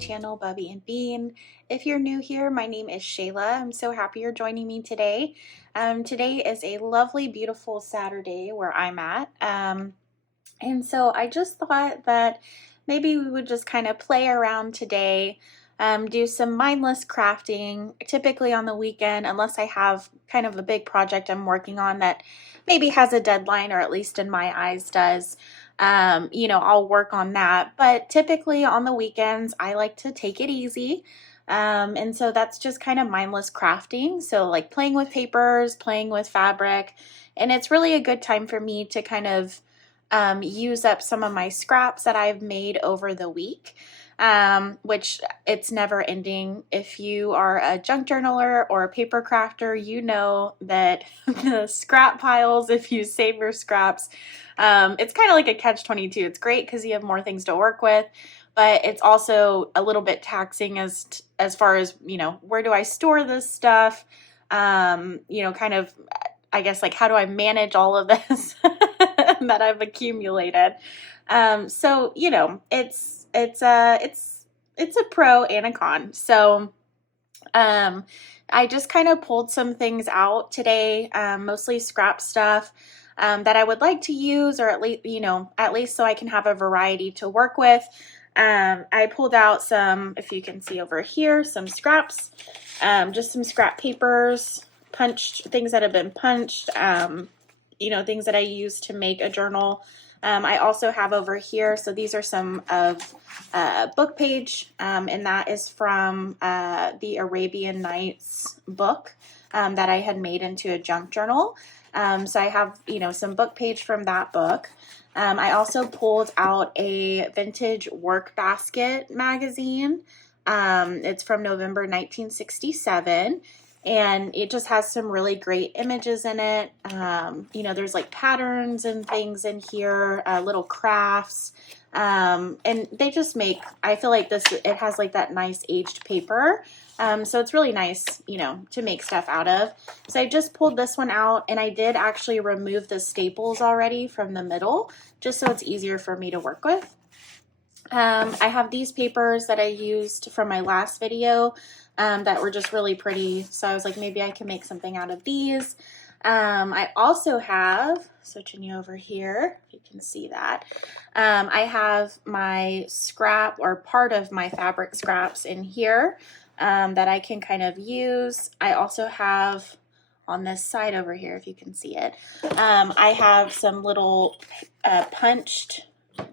channel, Bubbie Bean. If you're new here, my name is Shayla. I'm so happy you're joining me today. Today is a lovely, beautiful Saturday where I'm at. And so I just thought that maybe we would just kind of play around today, do some mindless crafting, typically on the weekend, unless I have kind of a big project I'm working on that maybe has a deadline, or at least in my eyes does. I'll work on that. But typically on the weekends, I like to take it easy. And so that's just kind of mindless crafting. So like playing with papers, playing with fabric. And it's really a good time for me to kind of use up some of my scraps that I've made over the week, which it's never ending. If you are a junk journaler or a paper crafter, you know that the scrap piles, if you save your scraps, it's kind of like a catch-22. It's great because you have more things to work with, but it's also a little bit taxing as far as, where do I store this stuff? Kind of, I guess, like, how do I manage all of this that I've accumulated? It's a pro and a con. So I just kind of pulled some things out today, mostly scrap stuff that I would like to use, or at least so I can have a variety to work with. I pulled out some, if you can see over here, some scraps, just some scrap papers, punched things that have been punched, things that I use to make a journal. I also have over here, so these are some of book page, and that is from the Arabian Nights book that I had made into a junk journal. So I have, some book page from that book. I also pulled out a vintage work basket magazine. It's from November 1967. And it just has some really great images in it. There's like patterns and things in here, little crafts. And they just I feel like it has like that nice aged paper. So it's really nice, to make stuff out of. So I just pulled this one out, and I did actually remove the staples already from the middle, just so it's easier for me to work with. I have these papers that I used from my last video that were just really pretty. So I was like, maybe I can make something out of these. I also have, switching you over here, if you can see that, I have my scrap, or part of my fabric scraps in here that I can kind of use. I also have on this side over here, if you can see it, I have some little punched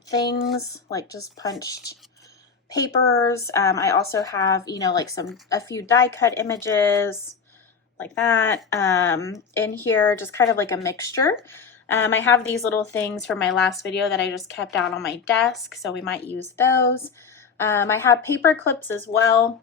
things, like just punched papers. I also have, like a few die cut images like that in here, just kind of like a mixture. I have these little things from my last video that I just kept out on my desk, so we might use those. I have paper clips as well,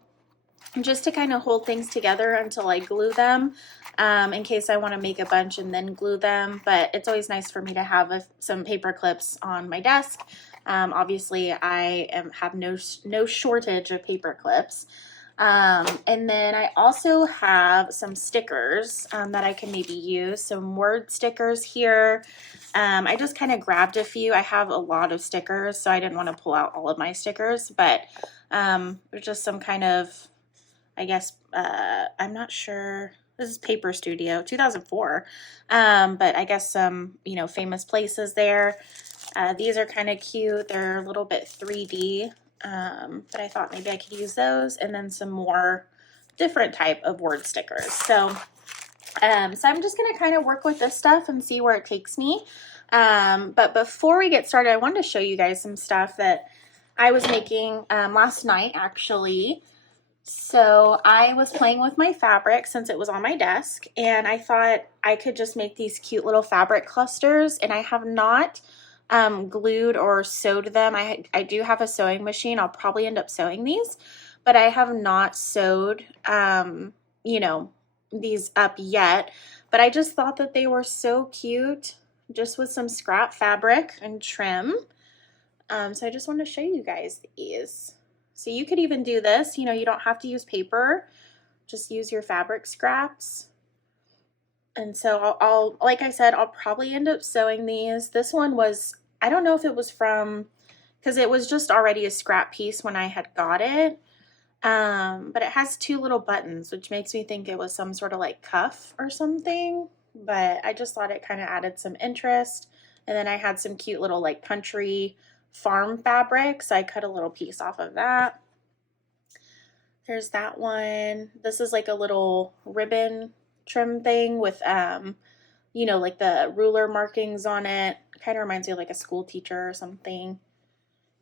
just to kind of hold things together until I glue them, in case I want to make a bunch and then glue them. But it's always nice for me to have some paper clips on my desk. Obviously, I have no shortage of paper clips. And then I also have some stickers that I can maybe use, some word stickers here. I just kind of grabbed a few. I have a lot of stickers, so I didn't want to pull out all of my stickers, but there's just some kind of, I guess, I'm not sure. This is Paper Studio, 2004. But I guess some, famous places there. These are kind of cute. They're a little bit 3D. But I thought maybe I could use those, and then some more different type of word stickers. So I'm just going to kind of work with this stuff and see where it takes me. But before we get started, I wanted to show you guys some stuff that I was making last night, actually. So I was playing with my fabric since it was on my desk, and I thought I could just make these cute little fabric clusters, and I have not glued or sewed them. I do have a sewing machine. I'll probably end up sewing these, but I have not sewed, these up yet. But I just thought that they were so cute, just with some scrap fabric and trim. So I just wanted to show you guys these. So you could even do this, you don't have to use paper, just use your fabric scraps. And so I'll, like I said, I'll probably end up sewing these. This one was, I don't know if it was from because it was just already a scrap piece when I had got it. But it has two little buttons, which makes me think it was some sort of like cuff or something. But I just thought it kind of added some interest. And then I had some cute little like country farm fabric, so I cut a little piece off of that. There's that one. This is like a little ribbon trim thing with you know, like the ruler markings on it. Kind of reminds me of like a school teacher or something.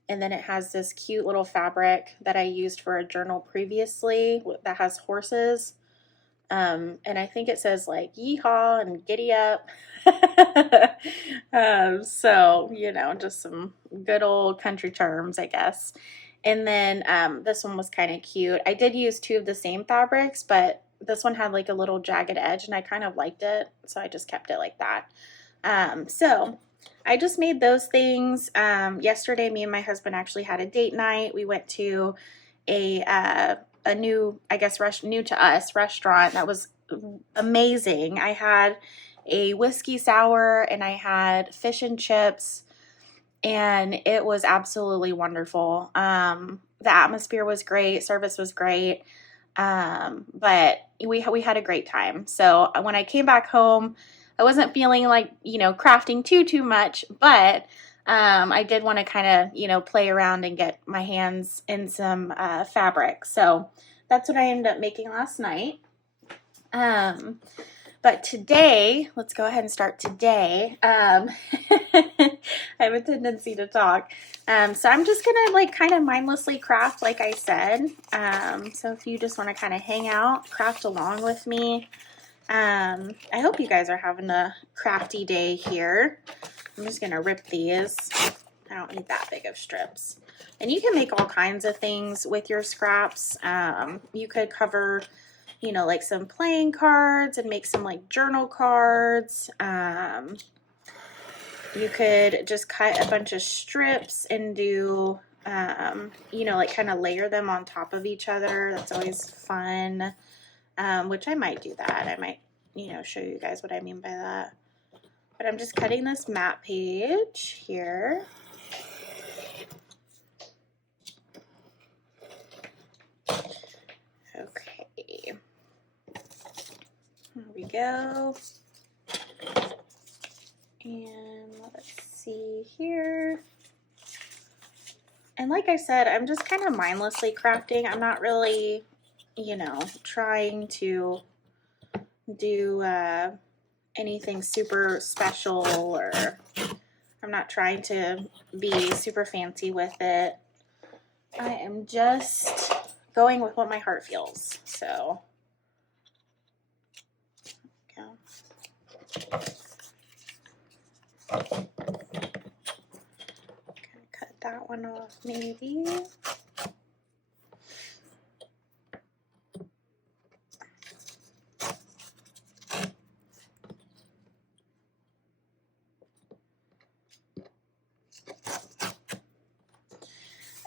And then it has this cute little fabric that I used for a journal previously that has horses. And I think it says like yeehaw and giddy up. So, you know, just some good old country terms, I guess. And then this one was kind of cute. I did use two of the same fabrics, but this one had like a little jagged edge and I kind of liked it. So I just kept it like that. So I just made those things. Yesterday, me and my husband actually had a date night. We went to a new, I guess, new to us restaurant that was amazing. I had a whiskey sour and I had fish and chips, and it was absolutely wonderful. The atmosphere was great, service was great, but we had a great time. So when I came back home, I wasn't feeling like, you know, crafting too much, but I did want to kind of, you know, play around and get my hands in some fabric. So that's what I ended up making last night. But today, let's go ahead and start today. I have a tendency to talk. So I'm just going to like kind of mindlessly craft, like I said. So if you just want to kind of hang out, craft along with me. I hope you guys are having a crafty day here. I'm just going to rip these. I don't need that big of strips. And you can make all kinds of things with your scraps. You could cover, you know, like some playing cards and make some like journal cards. You could just cut a bunch of strips and do, you know, like kind of layer them on top of each other. That's always fun. Which I might do that. I might, you know, show you guys what I mean by that. But I'm just cutting this map page here. Okay. There we go. And let's see here. And like I said, I'm just kind of mindlessly crafting. I'm not really, you know, trying to do anything super special, or I'm not trying to be super fancy with it. I am just going with what my heart feels. So, yeah. Gonna cut that one off maybe.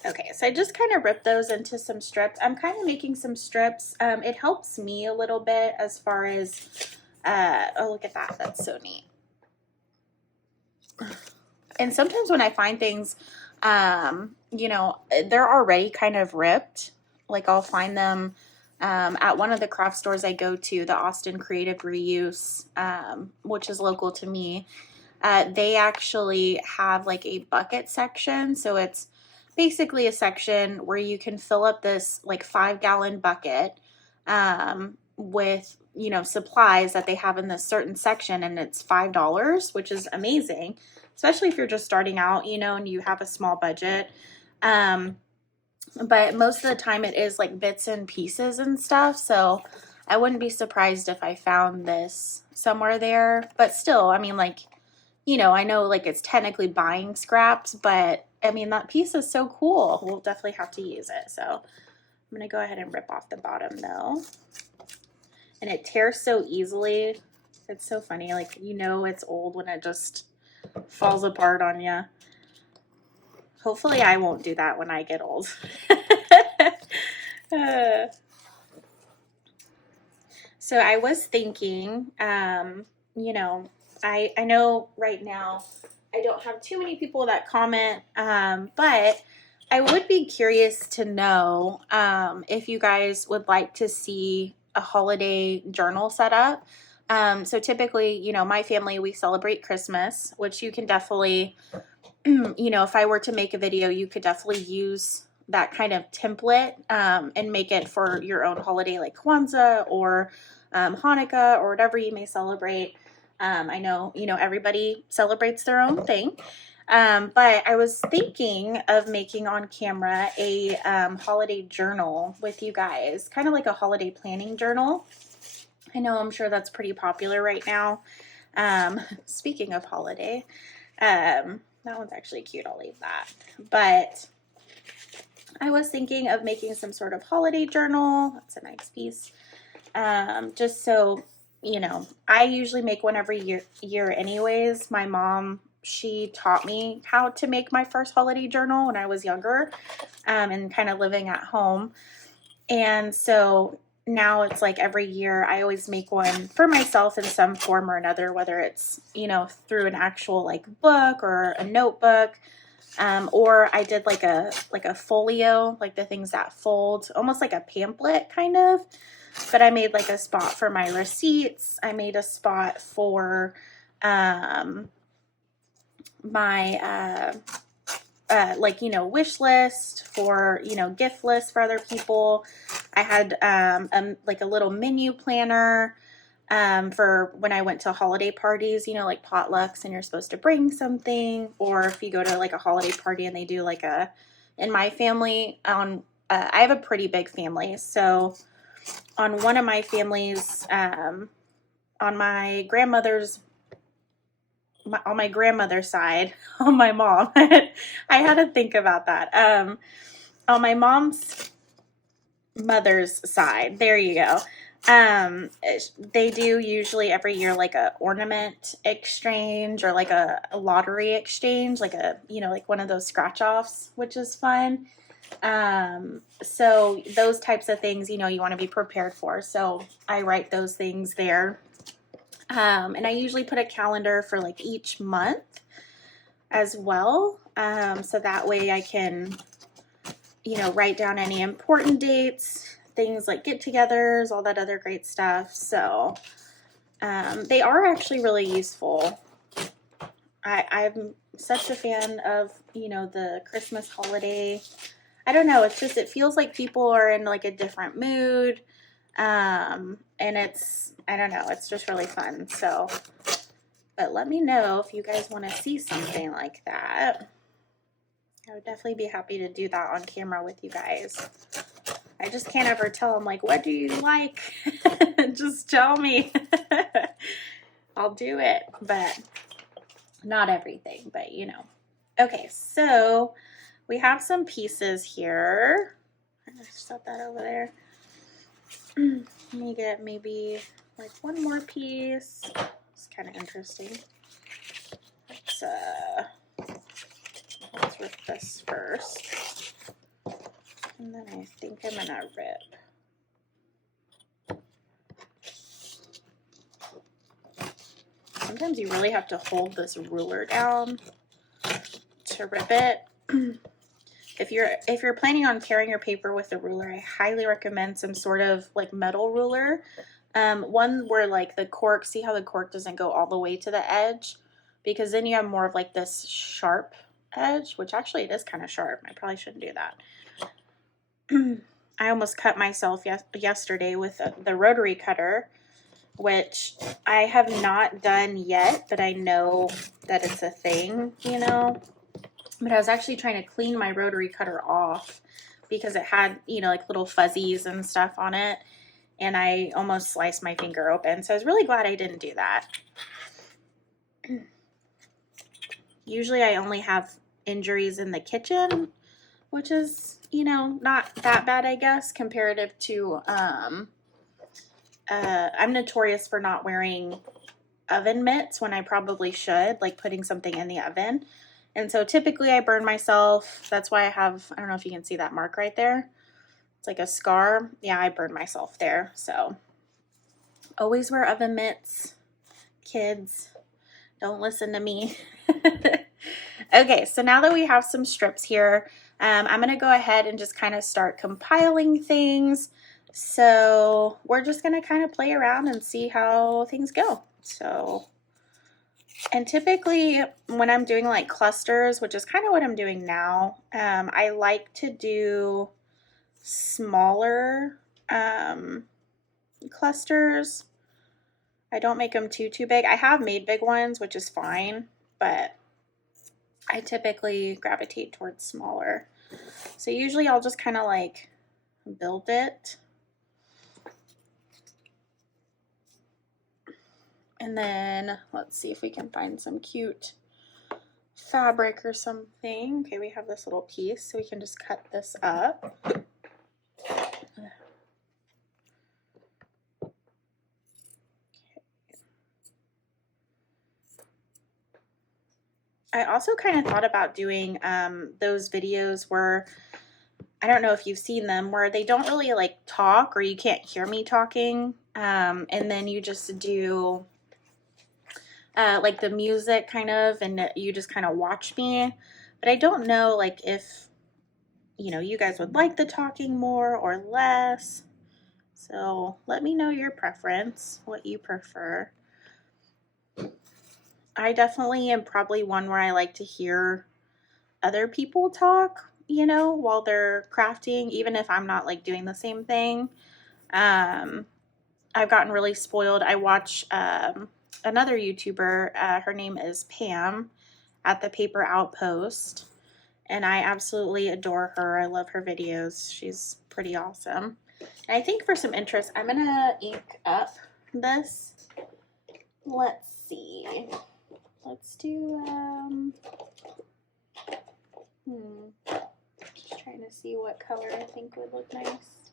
Okay, so I just kind of ripped those into some strips. I'm kind of making some strips. It helps me a little bit as far as, oh, look at that. That's so neat. And sometimes when I find things, you know, they're already kind of ripped. Like I'll find them at one of the craft stores I go to, the Austin Creative Reuse, which is local to me. They actually have like a bucket section. So it's basically a section where you can fill up this like 5-gallon bucket with, you know, supplies that they have in this certain section, and it's $5, which is amazing, especially if you're just starting out, you know, and you have a small budget. But most of the time it is like bits and pieces and stuff, so I wouldn't be surprised if I found this somewhere there. But still, I mean, like, you know, I know like it's technically buying scraps, but I mean, that piece is so cool. We'll definitely have to use it. So I'm going to go ahead and rip off the bottom though. And it tears so easily. It's so funny. Like, you know, it's old when it just falls apart on you. Hopefully I won't do that when I get old. So I was thinking, you know, I know right now I don't have too many people that comment, but I would be curious to know if you guys would like to see a holiday journal set up. So typically, you know, my family, we celebrate Christmas, which you can definitely, you know, if I were to make a video, you could definitely use that kind of template and make it for your own holiday, like Kwanzaa or Hanukkah or whatever you may celebrate. I know, you know, everybody celebrates their own thing. But I was thinking of making on camera a holiday journal with you guys, kind of like a holiday planning journal. I know, I'm sure that's pretty popular right now. Speaking of holiday, that one's actually cute. I'll leave that. But I was thinking of making some sort of holiday journal. That's a nice piece. Just so, you know, I usually make one every year anyways. My mom, she taught me how to make my first holiday journal when I was younger, and kind of living at home. And so now it's like every year I always make one for myself in some form or another, whether it's, you know, through an actual like book or a notebook, or I did like a folio, like the things that fold, almost like a pamphlet kind of. But I made like a spot for my receipts. I made a spot for my like, you know, wish list, for, you know, gift list for other people. I had like a little menu planner for when I went to holiday parties, you know, like potlucks, and you're supposed to bring something, or if you go to like a holiday party and they do like a, in my family, on I have a pretty big family, so on one of my families, on my grandmother's on my grandmother's side, on my mom, I had to think about that. On my mom's mother's side, there you go. They do usually every year like a ornament exchange, or like a lottery exchange, like a, you know, like one of those scratch offs, which is fun. So those types of things, you know, you want to be prepared for. So I write those things there. And I usually put a calendar for like each month as well. So that way I can, you know, write down any important dates, things like get-togethers, all that other great stuff. So they are actually really useful. I'm such a fan of, you know, the Christmas holiday. I don't know, it's just, it feels like people are in like a different mood. And it's, I don't know, it's just really fun. So, but let me know if you guys want to see something like that. I would definitely be happy to do that on camera with you guys. I just can't ever tell them, like, what do you like? Just tell me. I'll do it, but not everything, but you know. Okay, so we have some pieces here. I'm gonna set that over there. Let me get maybe like one more piece. It's kind of interesting. Let's rip this first. And then I think I'm gonna rip. Sometimes you really have to hold this ruler down to rip it. If you're planning on carrying your paper with a ruler, I highly recommend some sort of like metal ruler. One where like the cork, see how the cork doesn't go all the way to the edge? Because then you have more of like this sharp edge, which actually it is kind of sharp. I probably shouldn't do that. I almost cut myself yesterday with the rotary cutter, which I have not done yet, but I know that it's a thing, you know. But I was actually trying to clean my rotary cutter off because it had, you know, like little fuzzies and stuff on it, and I almost sliced my finger open. So I was really glad I didn't do that. Usually I only have injuries in the kitchen, which is, you know, not that bad, I guess, comparative to, I'm notorious for not wearing oven mitts when I probably should, like putting something in the oven. And so typically I burn myself. That's why I have, I don't know if you can see that mark right there. It's like a scar. Yeah, I burned myself there. So always wear oven mitts, kids. Don't listen to me. Okay, so now that we have some strips here, I'm going to go ahead and just kind of start compiling things. So we're just going to kind of play around and see how things go. So, and typically when I'm doing like clusters, which is kind of what I'm doing now, I like to do smaller clusters. I don't make them too big. I have made big ones, which is fine, but I typically gravitate towards smaller. So usually I'll just kind of like build it. And then let's see if we can find some cute fabric or something. Okay, we have this little piece, so we can just cut this up. I also kind of thought about doing those videos where, I don't know if you've seen them, where they don't really like talk or you can't hear me talking, and then you just do like the music kind of, and you just kind of watch me. But I don't know like if, you know, you guys would like the talking more or less. So let me know your preference, what you prefer. I definitely am probably one where I like to hear other people talk, you know, while they're crafting, even if I'm not like doing the same thing. I've gotten really spoiled. I watch another YouTuber, her name is Pam at the Paper Outpost, and I absolutely adore her. I love her videos. She's pretty awesome. And I think for some interest, I'm gonna ink up this. Let's see. Let's do just trying to see what color I think would look nice.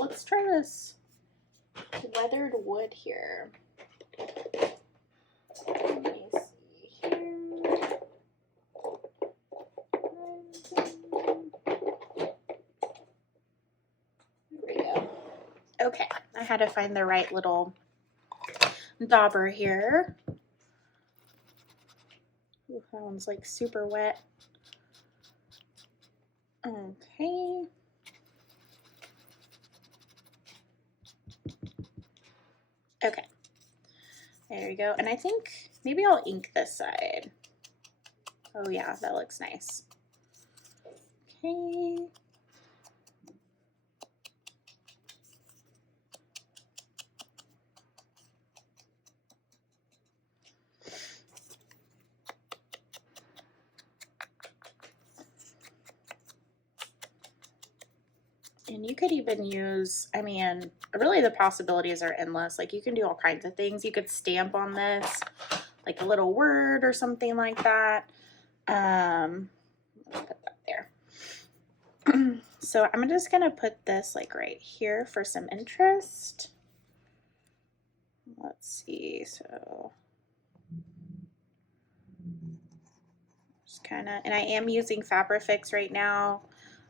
Let's try this weathered wood here. Let me see here. There we go. Okay, I had to find the right little dauber here. Ooh, that one's like super wet. Okay. Okay. There you go. And I think maybe I'll ink this side. Oh yeah, that looks nice. Okay. And you could even use, I mean, really the possibilities are endless. Like you can do all kinds of things. You could stamp on this, like a little word or something like that. Let's put that there. So I'm just gonna put this like right here for some interest. Let's see, so just kind of, and I am using Fabrifix right now.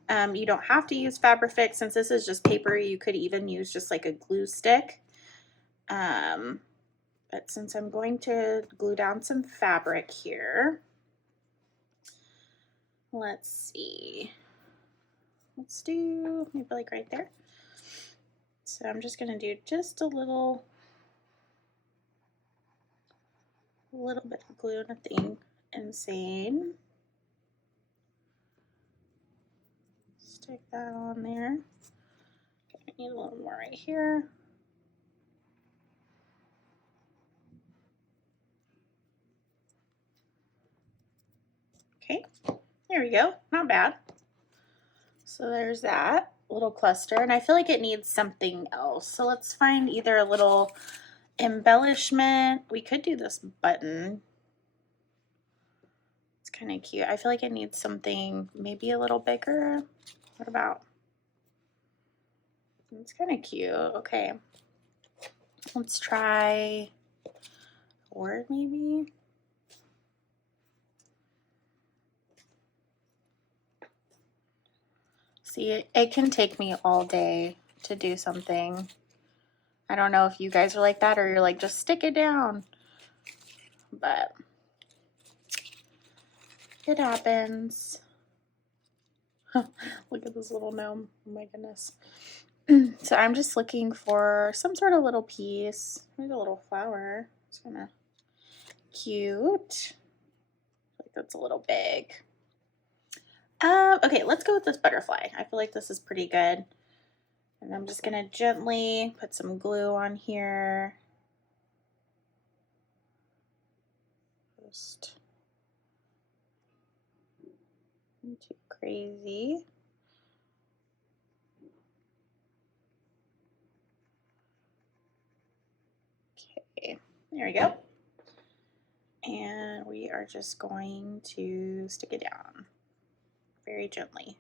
You don't have to use Fabrifix since this is just paper. You could even use just like a glue stick. But since I'm going to glue down some fabric here, let's see. Let's do maybe like right there. So I'm just going to do just a little bit of glue, nothing insane. Stick that on there. I need a little more right here. Okay, there we go. Not bad. So there's that little cluster, and I feel like it needs something else. So let's find either a little embellishment. We could do this button. It's kind of cute. I feel like it needs something maybe a little bigger. What about? It's kind of cute. Okay. Let's try a word maybe. See, it can take me all day to do something. I don't know if you guys are like that or you're like, just stick it down. But it happens. Look at this little gnome. Oh my goodness. So I'm just looking for some sort of little piece. Maybe a little flower. It's kind of cute. I feel like that's a little big. Okay, let's go with this butterfly. I feel like this is pretty good. And I'm just gonna gently put some glue on here. Just not too crazy. Okay, there we go. And we are just going to stick it down very gently.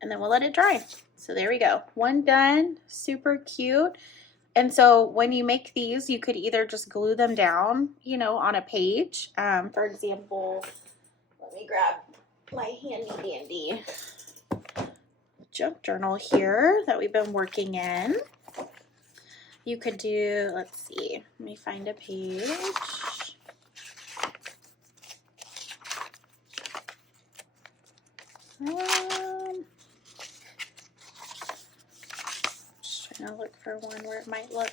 And then we'll let it dry. So there we go. One done, super cute. And so when you make these, you could either just glue them down, you know, on a page. For example, let me grab my handy dandy junk journal here that we've been working in. You could do, let's see, let me find a page. Just trying to look for one where it might look.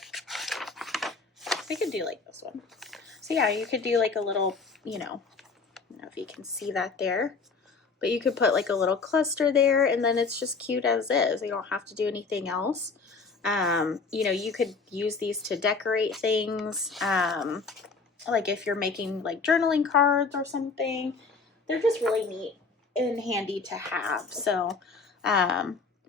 We could do like this one. So yeah, you could do like a little, you know, I don't know if you can see that there, but you could put like a little cluster there, and then it's just cute as is. You don't have to do anything else. You know, you could use these to decorate things. Like if you're making like journaling cards or something, they're just really neat and handy to have. So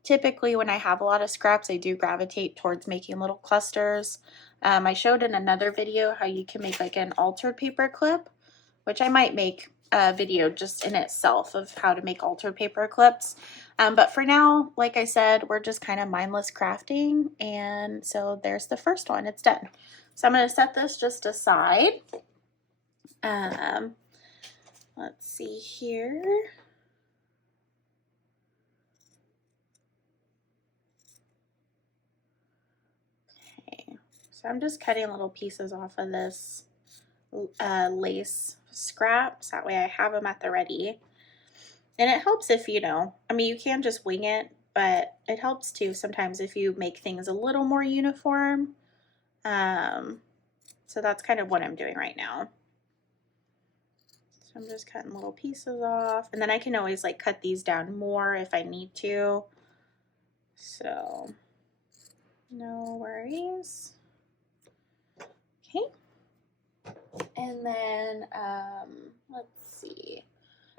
typically when I have a lot of scraps, I do gravitate towards making little clusters. I showed in another video how you can make like an altered paper clip, which I might make a video just in itself of how to make altered paper clips. But for now, like I said, we're just kind of mindless crafting. And so there's the first one, it's done. So I'm going to set this just aside. Let's see here. Okay, so I'm just cutting little pieces off of this lace scraps. That way I have them at the ready. And it helps if, you know, I mean, you can just wing it, but it helps too sometimes if you make things a little more uniform. So that's kind of what I'm doing right now. So I'm just cutting little pieces off, and then I can always like cut these down more if I need to. So no worries. Okay. And then let's see.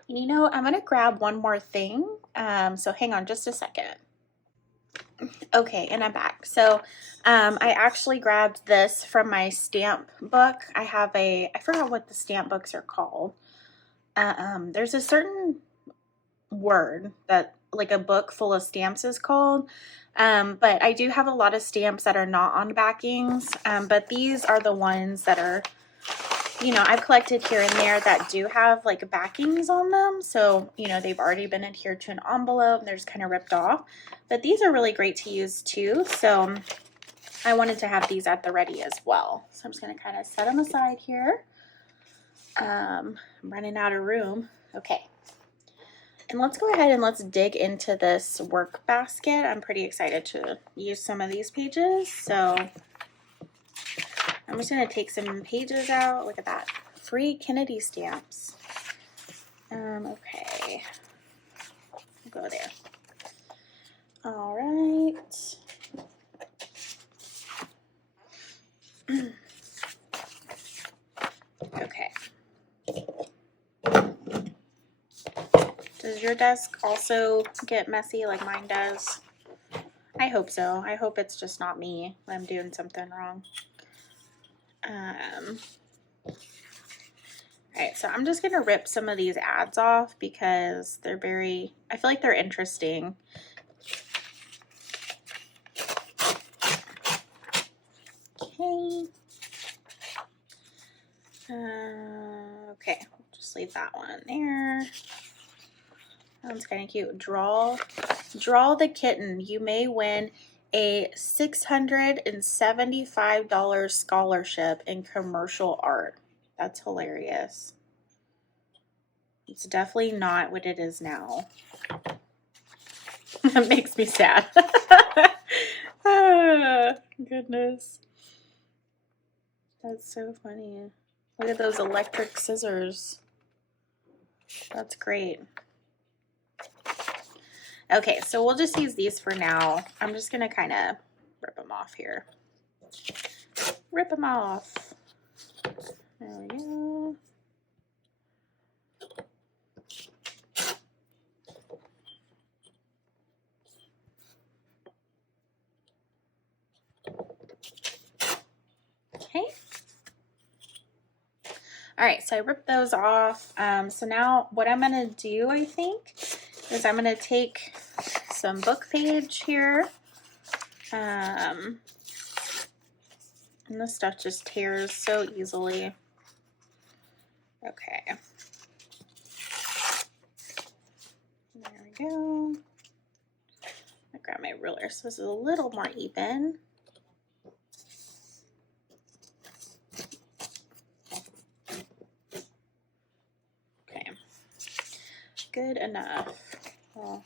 And you know, I'm gonna grab one more thing. So hang on just a second. Okay, and I'm back. So I actually grabbed this from my stamp book. I forgot what the stamp books are called. There's a certain word that like a book full of stamps is called. But I do have a lot of stamps that are not on backings. But these are the ones that are, you know, I've collected here and there that do have like backings on them. So, you know, they've already been adhered to an envelope and they're just kind of ripped off. But these are really great to use too. So I wanted to have these at the ready as well. So I'm just going to kind of set them aside here. I'm running out of room. Okay. And let's go ahead and let's dig into this work basket. I'm pretty excited to use some of these pages. So I'm just going to take some pages out. Look at that. Free Kennedy stamps. Okay. We'll go there. All right. Okay. Does your desk also get messy like mine does? I hope so. I hope it's just not me when I'm doing something wrong. Alright, so I'm just going to rip some of these ads off because they're I feel like they're interesting. Okay. Okay, just leave that one there. That one's kind of cute. Draw the kitten. You may win a $675 scholarship in commercial art. That's hilarious. It's definitely not what it is now. That makes me sad. Ah, goodness. That's so funny. Look at those electric scissors. That's great. Okay, so we'll just use these for now. I'm just going to kind of rip them off here. Rip them off. There we go. Okay. All right, so I ripped those off. So now what I'm going to do, I think, is I'm going to take some book page here. And this stuff just tears so easily. Okay. There we go. I grab my ruler so this is a little more even. Okay. Good enough. Well,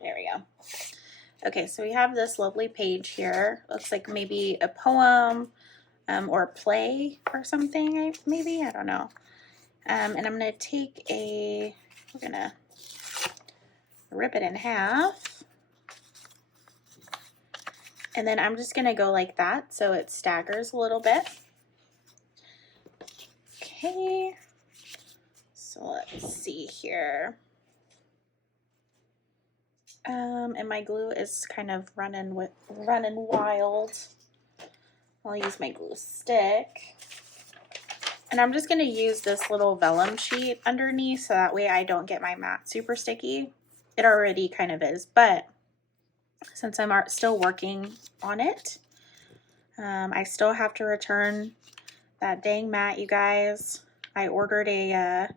there we go. Okay, so we have this lovely page here. Looks like maybe a poem or a play or something, maybe, I don't know. And I'm gonna take we're gonna rip it in half. And then I'm just gonna go like that so it staggers a little bit. Okay, so let's see here. And my glue is kind of running wild. I'll use my glue stick. And I'm just going to use this little vellum sheet underneath so that way I don't get my mat super sticky. It already kind of is, but since I'm still working on it, I still have to return that dang mat, you guys. I ordered a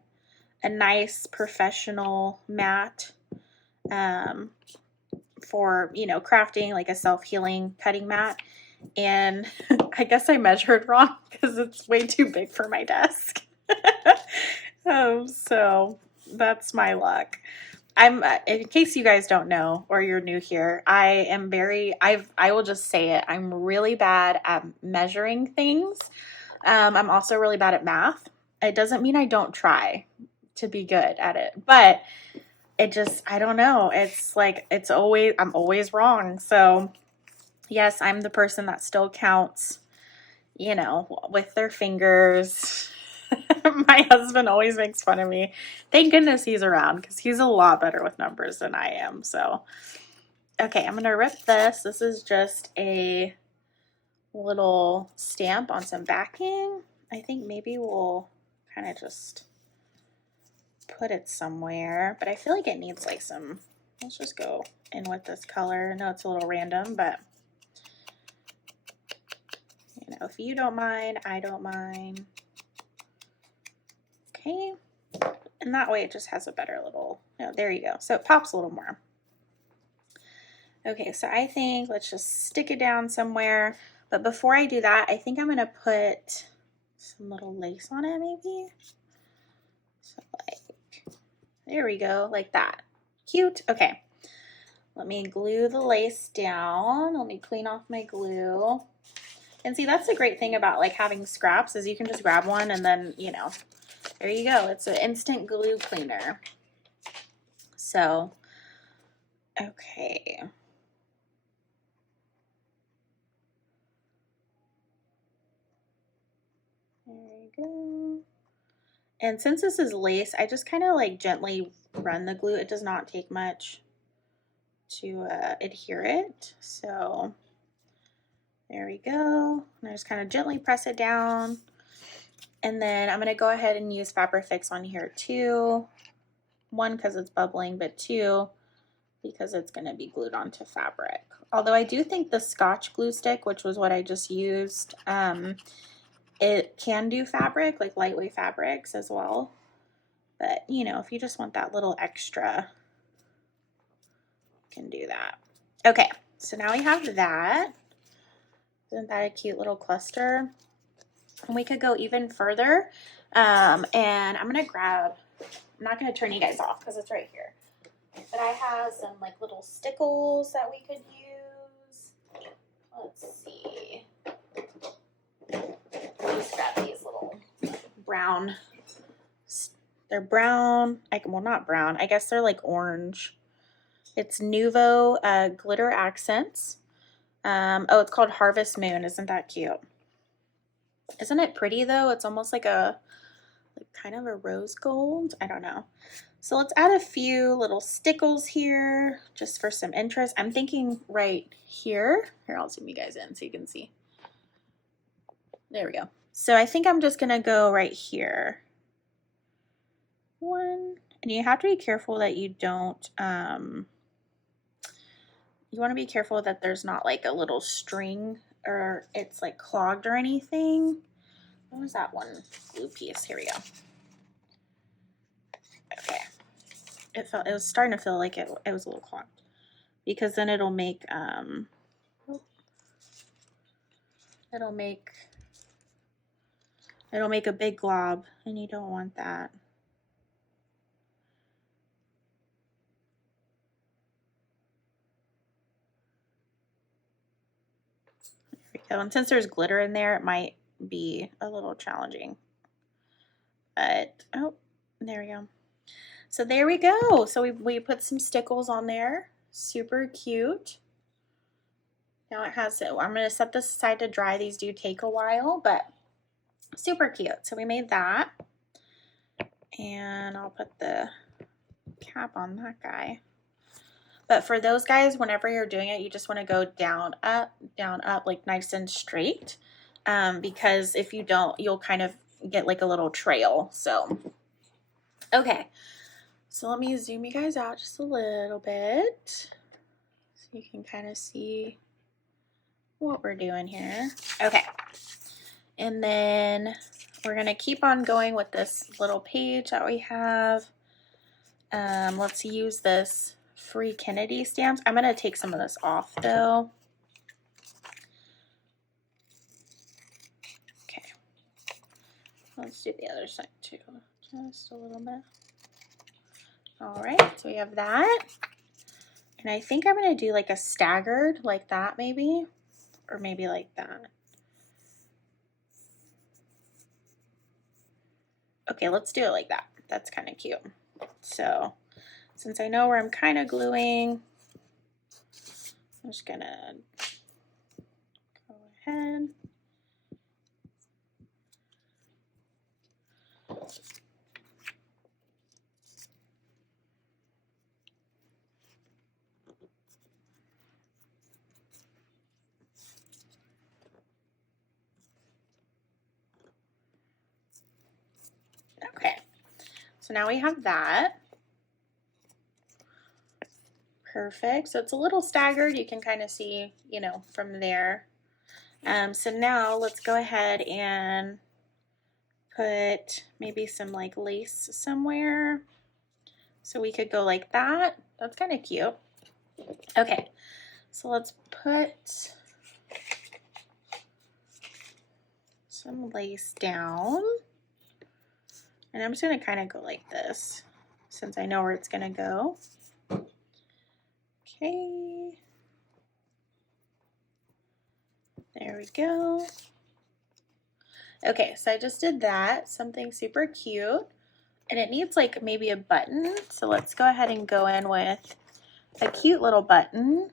nice professional mat for, you know, crafting, like a self-healing cutting mat. And I guess I measured wrong because it's way too big for my desk. So that's my luck. In case you guys don't know or you're new here, I will just say it. I'm really bad at measuring things. I'm also really bad at math. It doesn't mean I don't try to be good at it, but it just, I don't know. It's like, I'm always wrong. So yes, I'm the person that still counts, you know, with their fingers. My husband always makes fun of me. Thank goodness he's around because he's a lot better with numbers than I am. So, okay, I'm going to rip this. This is just a little stamp on some backing. I think maybe we'll kind of just put it somewhere, but I feel like it needs like let's just go in with this color. I know it's a little random, but you know, if you don't mind, I don't mind. Okay, and that way it just has a better little, there you go. So it pops a little more. Okay, so I think let's just stick it down somewhere. But before I do that, I think I'm gonna put some little lace on it maybe. So like, there we go, like that. Cute. Okay, let me glue the lace down. Let me clean off my glue. And see, that's the great thing about like having scraps is you can just grab one and then, you know, there you go. It's an instant glue cleaner. So, okay. There you go. And since this is lace, I just kind of like gently run the glue. It does not take much to adhere it. So there we go. And I just kind of gently press it down. And then I'm going to go ahead and use Fabrifix on here too. One, because it's bubbling, but two, because it's going to be glued onto fabric. Although I do think the Scotch glue stick, which was what I just used, it can do fabric, like lightweight fabrics as well. But, you know, if you just want that little extra can do that. Okay, so now we have that. Isn't that a cute little cluster? And we could go even further. And I'm gonna grab, I'm not gonna turn you guys off because it's right here. But I have some like little stickles that we could use. Let's see. Let me grab these little brown. They're brown. Well, not brown. I guess they're like orange. It's Nuvo glitter accents. Oh, it's called Harvest Moon. Isn't that cute? Isn't it pretty though? It's almost like a kind of a rose gold. I don't know. So let's add a few little stickles here just for some interest. I'm thinking right here. Here, I'll zoom you guys in so you can see. There we go. So I think I'm just gonna go right here. One, and you have to be careful that you don't, you wanna be careful that there's not like a little string or it's like clogged or anything. What was that one glue piece? Here we go. Okay. It was starting to feel like it was a little clogged because then it'll make a big glob and you don't want that. There we go. And since there's glitter in there, it might be a little challenging. But oh, there we go. So there we go. So we put some stickles on there. Super cute. Now it has, I'm going to set this aside to dry. These do take a while, but super cute. So we made that. And I'll put the cap on that guy. But for those guys, whenever you're doing it, you just want to go down, up, like nice and straight. Because if you don't, you'll kind of get like a little trail. So, okay. So let me zoom you guys out just a little bit so you can kind of see what we're doing here. Okay. And then we're going to keep on going with this little page that we have. Let's use this free Kennedy stamps. I'm going to take some of this off though. Okay. Let's do the other side too. Just a little bit. All right, so we have that. And I think I'm going to do like a staggered like that maybe, or maybe like that. Okay, let's do it like that. That's kind of cute. So since I know where I'm kind of gluing, I'm just going to go ahead. Okay, so now we have that. Perfect. So it's a little staggered. You can kind of see, you know, from there. So now let's go ahead and put maybe some like lace somewhere. So we could go like that. That's kind of cute. Okay, so let's put some lace down. And I'm just going to kind of go like this since I know where it's going to go. Okay. There we go. Okay, so I just did that. Something super cute. And it needs like maybe a button. So let's go ahead and go in with a cute little button.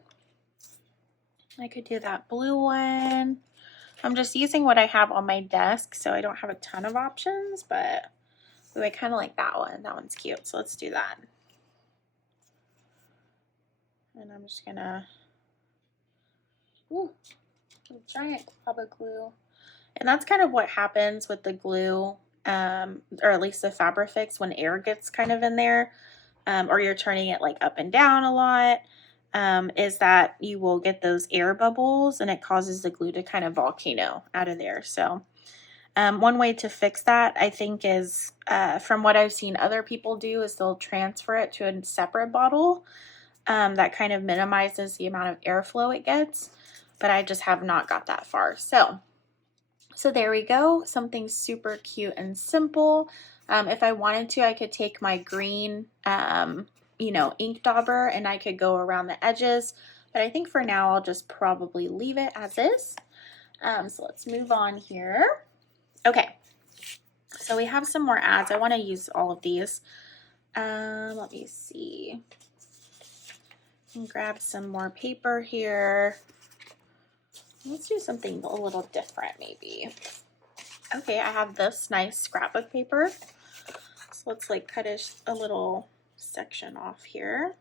I could do that blue one. I'm just using what I have on my desk, so I don't have a ton of options, but I kind of like that one. That one's cute, so let's do that. And I'm just gonna, ooh, a giant glob of glue. And that's kind of what happens with the glue, or at least the Fabrifix, when air gets kind of in there, or you're turning it like up and down a lot, is that you will get those air bubbles and it causes the glue to kind of volcano out of there. So one way to fix that, I think, is from what I've seen other people do, is they'll transfer it to a separate bottle that kind of minimizes the amount of airflow it gets, but I just have not got that far. So there we go, something super cute and simple. If I wanted to, I could take my green, you know, ink dauber, and I could go around the edges, but I think for now I'll just probably leave it as is. So let's move on here. Okay, so we have some more ads. I want to use all of these. Let me see. And grab some more paper here. Let's do something a little different maybe. Okay, I have this nice scrapbook paper. So let's like cut a little section off here.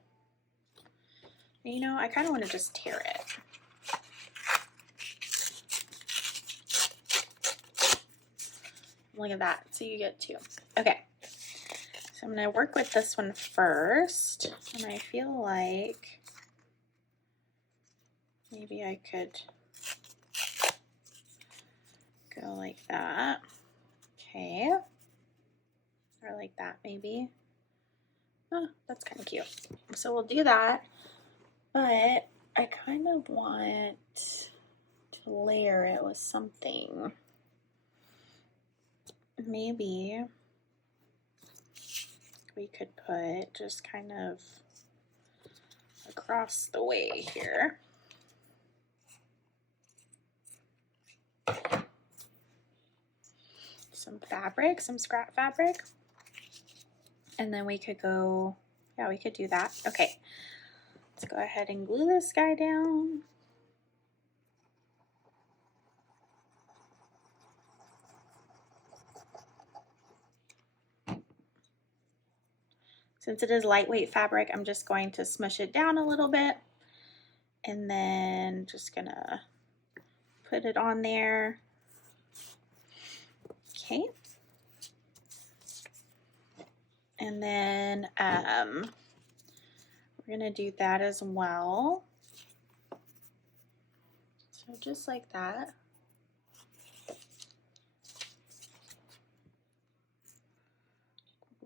You know, I kind of want to just tear it. Look at that. So you get two. Okay. So I'm going to work with this one first. And I feel like maybe I could go like that. Okay. Or like that maybe. Oh, that's kind of cute. So we'll do that. But I kind of want to layer it with something. Maybe we could put just kind of across the way here. Some fabric, some scrap fabric. And then we could go, yeah, we could do that. Okay, let's go ahead and glue this guy down. Since it is lightweight fabric, I'm just going to smush it down a little bit and then just gonna put it on there. Okay. And then we're gonna do that as well. So just like that.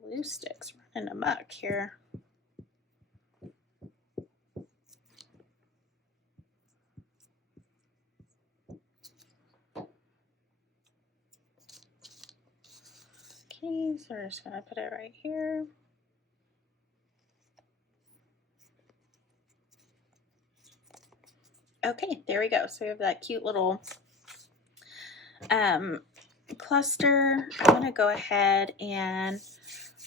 Glue sticks running amok here. Okay, so we're just gonna put it right here. Okay, there we go. So we have that cute little cluster. I'm gonna go ahead and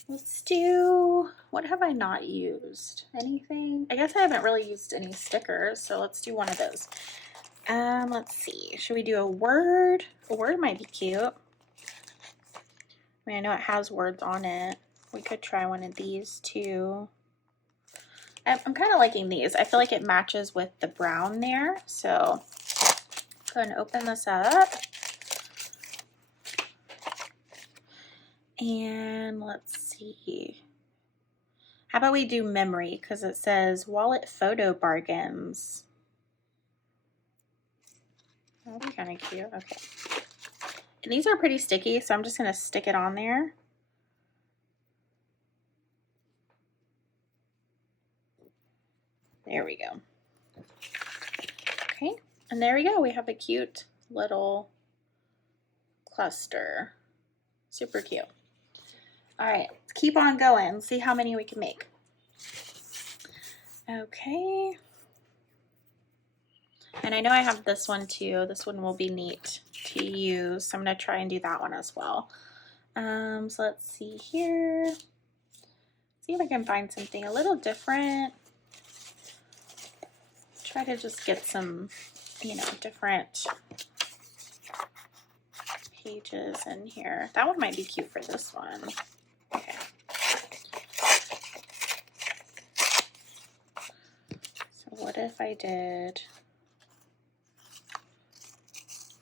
let's do, what have I not used? Anything? I guess I haven't really used any stickers, so let's do one of those. Let's see. Should we do a word? A word might be cute. I mean, I know it has words on it. We could try one of these too. I'm kind of liking these. I feel like it matches with the brown there. So go ahead and open this up. And let's see. How about we do memory? Because it says wallet photo bargains. That'll be kind of cute. Okay. And these are pretty sticky, so I'm just going to stick it on there. There we go. Okay, and there we go. We have a cute little cluster. Super cute. All right, let's keep on going. Let's see how many we can make. Okay. And I know I have this one too. This one will be neat to use. So I'm going to try and do that one as well. So let's see here. See if I can find something a little different. Try to just get some, you know, different pages in here. That one might be cute for this one. Okay. So what if I did,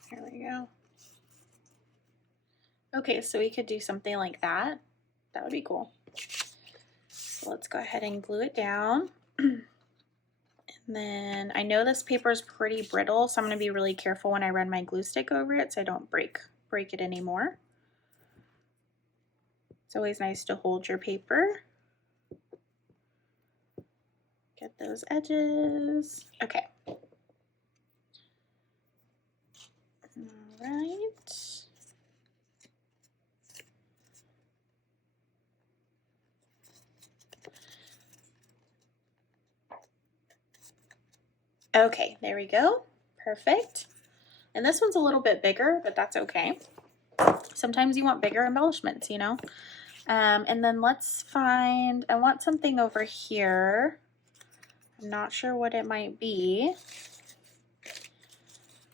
here we go. Okay, so we could do something like that. That would be cool. So let's go ahead and glue it down. And then I know this paper is pretty brittle, so I'm going to be really careful when I run my glue stick over it so I don't break it anymore. It's always nice to hold your paper. Get those edges. Okay. All right. Okay, there we go. Perfect. And this one's a little bit bigger, but that's okay. Sometimes you want bigger embellishments, you know? And then let's find, I want something over here. I'm not sure what it might be,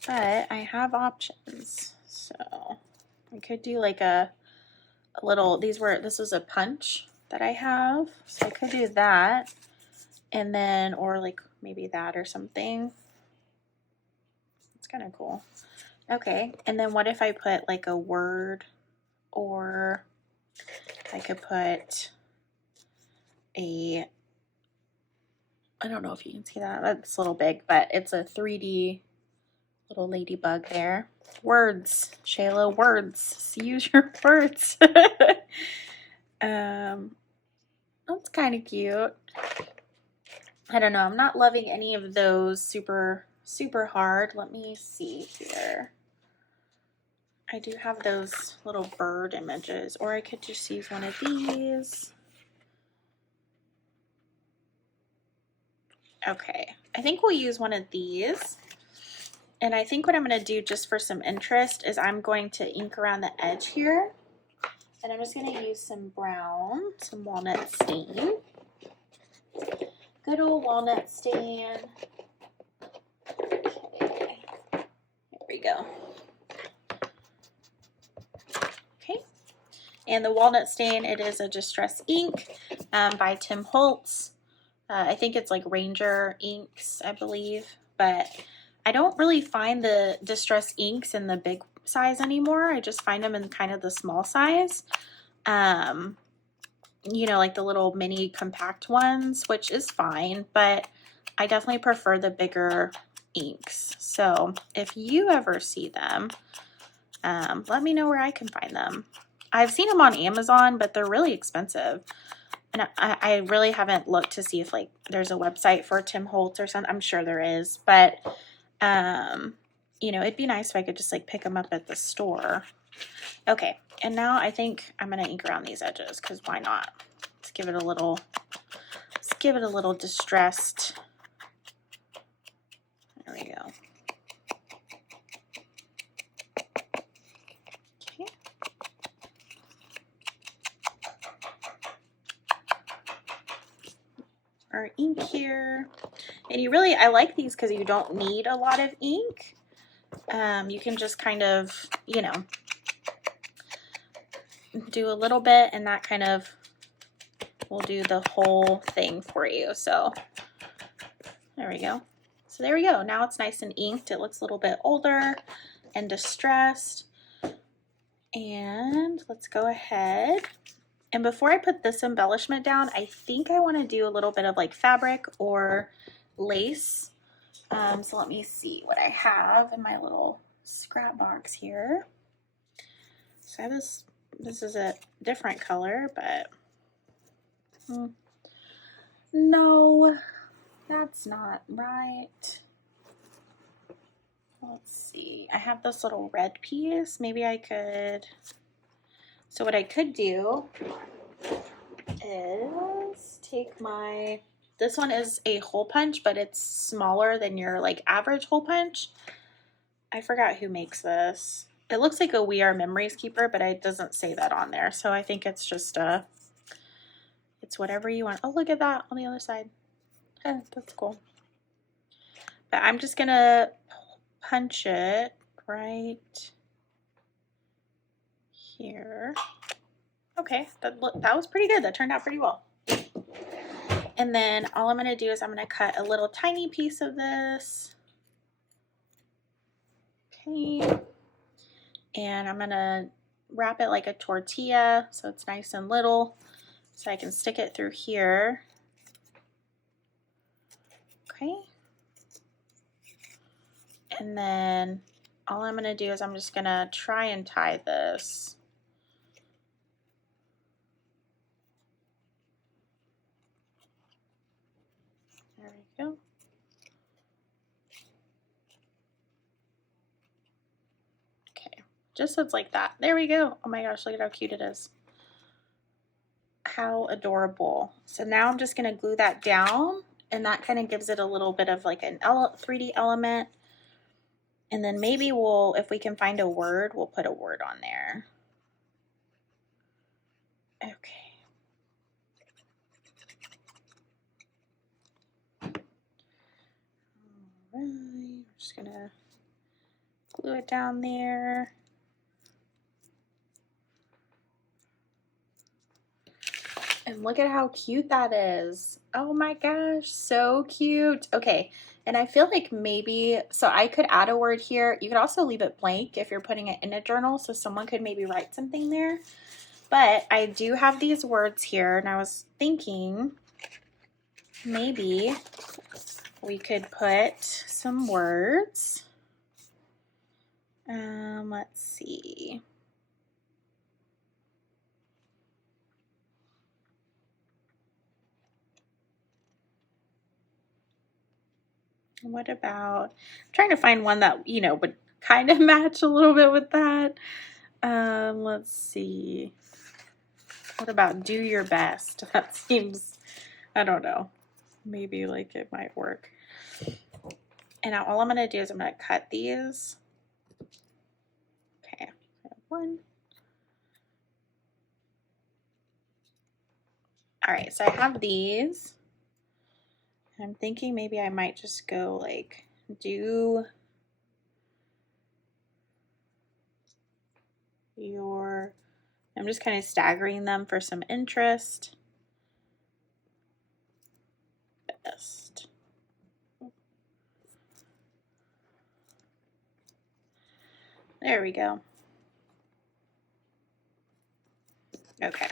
but I have options. So I could do like a little, this was a punch that I have. So I could do that. And then, or like maybe that or something. It's kind of cool. Okay, and then what if I put like a word, or I could put a, I don't know if you can see that, that's a little big, but it's a 3D little ladybug there. Words, Shayla, words, use your words. That's kind of cute. I don't know, I'm not loving any of those super hard. Let me see here. I do have those little bird images, or I could just use one of these. Okay, I think we'll use one of these. And I think what I'm going to do, just for some interest, is I'm going to ink around the edge here. And I'm just going to use some brown, some walnut stain. Good old walnut stain. Okay, there we go. Okay, and the walnut stain, it is a Distress ink by Tim Holtz. I think it's like Ranger inks, I believe, but I don't really find the Distress inks in the big size anymore. I just find them in kind of the small size. You know, like the little mini compact ones, which is fine, but I definitely prefer the bigger inks. So if you ever see them, let me know where I can find them. I've seen them on Amazon, but they're really expensive. And I really haven't looked to see if like there's a website for Tim Holtz or something. I'm sure there is, but you know, it'd be nice if I could just like pick them up at the store. Okay, and now I think I'm gonna ink around these edges, because why not? Let's give it a little distressed. There we go. Okay. Our ink here. And you really, I like these because you don't need a lot of ink. You can just kind of, you know, do a little bit, and that kind of will do the whole thing for you. So there we go. So there we go. Now it's nice and inked. It looks a little bit older and distressed. And let's go ahead. And before I put this embellishment down, I think I want to do a little bit of like fabric or lace. So let me see what I have in my little scrap box here. So I have this is a different color, but no, that's not right. Let's see. I have this little red piece. Maybe I could, so what I could do is take my, this one is a hole punch, but it's smaller than your like average hole punch. I forgot who makes this. It looks like a We Are Memories Keeper, but it doesn't say that on there. So I think it's just it's whatever you want. Oh, look at that on the other side. That's cool. But I'm just gonna punch it right here. Okay, that was pretty good. That turned out pretty well. And then all I'm gonna do is I'm gonna cut a little tiny piece of this. Okay. And I'm gonna wrap it like a tortilla so it's nice and little, so I can stick it through here. Okay. And then all I'm gonna do is I'm just gonna try and tie this. There we go. Okay, just so it's like that. There we go. Oh my gosh, look at how cute it is. How adorable. So now I'm just going to glue that down, and that kind of gives it a little bit of like an 3D element. And then maybe we'll, if we can find a word, we'll put a word on there. Okay. All right, we're just gonna glue it down there. And look at how cute that is. Oh my gosh, so cute. Okay, and I feel like maybe, so I could add a word here. You could also leave it blank if you're putting it in a journal, so someone could maybe write something there. But I do have these words here, and I was thinking maybe we could put some words. Let's see. What about, I'm trying to find one that, you know, would kind of match a little bit with that. Let's see. What about do your best? That seems, I don't know, maybe like it might work. And now all I'm going to do is I'm going to cut these. Okay, one. All right, so I have these. I'm thinking maybe I might just go like do your, I'm just kind of staggering them for some interest. Best. There we go. Okay.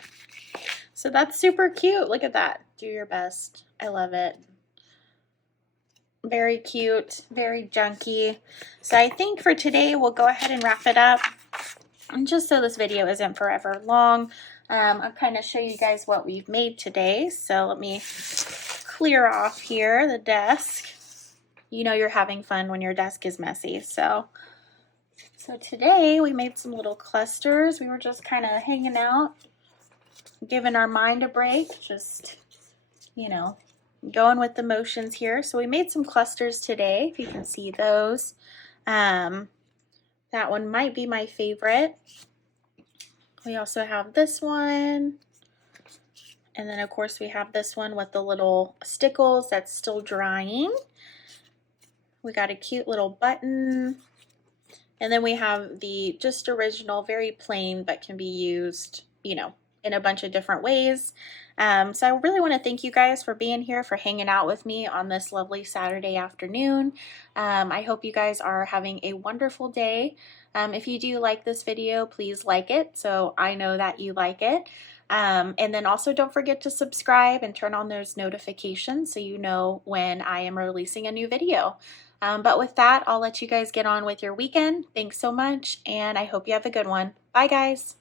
So that's super cute. Look at that. Do your best. I love it. Very cute, very junky. So I think for today we'll go ahead and wrap it up. And just so this video isn't forever long, I'll kind of show you guys what we've made today. So let me clear off here the desk. You know you're having fun when your desk is messy. So today we made some little clusters. We were just kind of hanging out, giving our mind a break, just, you know, going with the motions here. So we made some clusters today, if you can see those. That one might be my favorite. We also have this one. And then of course we have this one with the little stickles that's still drying. We got a cute little button. And then we have the just original, very plain, but can be used, you know, in a bunch of different ways. So I really want to thank you guys for being here, for hanging out with me on this lovely Saturday afternoon. I hope you guys are having a wonderful day. If you do like this video, please like it so I know that you like it. And then also don't forget to subscribe and turn on those notifications so you know when I am releasing a new video. But with that, I'll let you guys get on with your weekend. Thanks so much, and I hope you have a good one. Bye, guys.